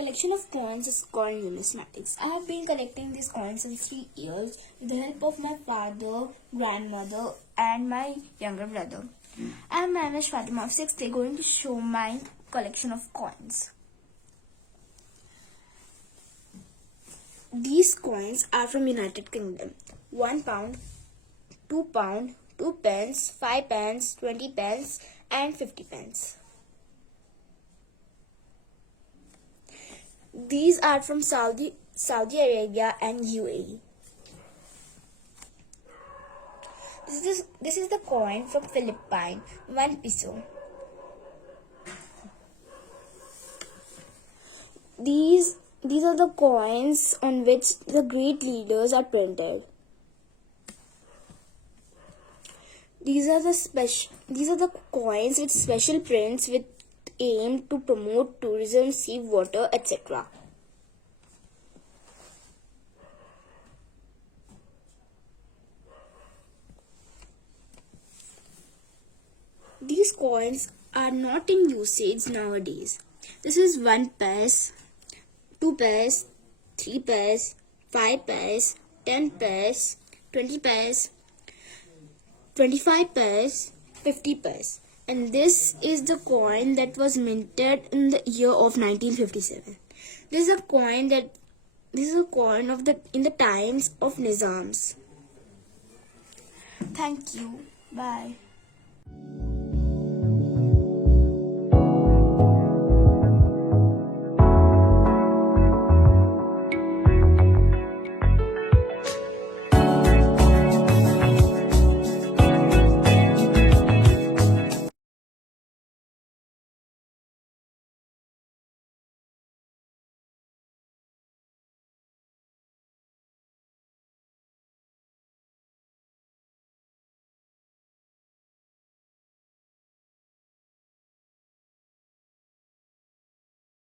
collection of coins is called numismatics. I have been collecting these coins for 3 years with the help of my father, grandmother, and my younger brother. I am Amish Fatima of 6th grade going to show my collection of coins. These coins are from United Kingdom. 1 pound, 2 pound, 2 pence, 5 pence, 20 pence, and 50 pence. These are from Saudi Arabia and UAE. This is the coin from Philippines, 1 peso. These are the coins on which the great leaders are printed. These are the coins with special prints with aim to promote tourism, sea water, etc. These coins are not in usage nowadays. This is 1 paise, 2 paise, 3 paise, 5 paise, 10 paise, 20 paise, 25 paise, 50 paise. And this is the coin that was minted in the year of 1957. This is a coin in the times of Nizams. Thank you. Bye.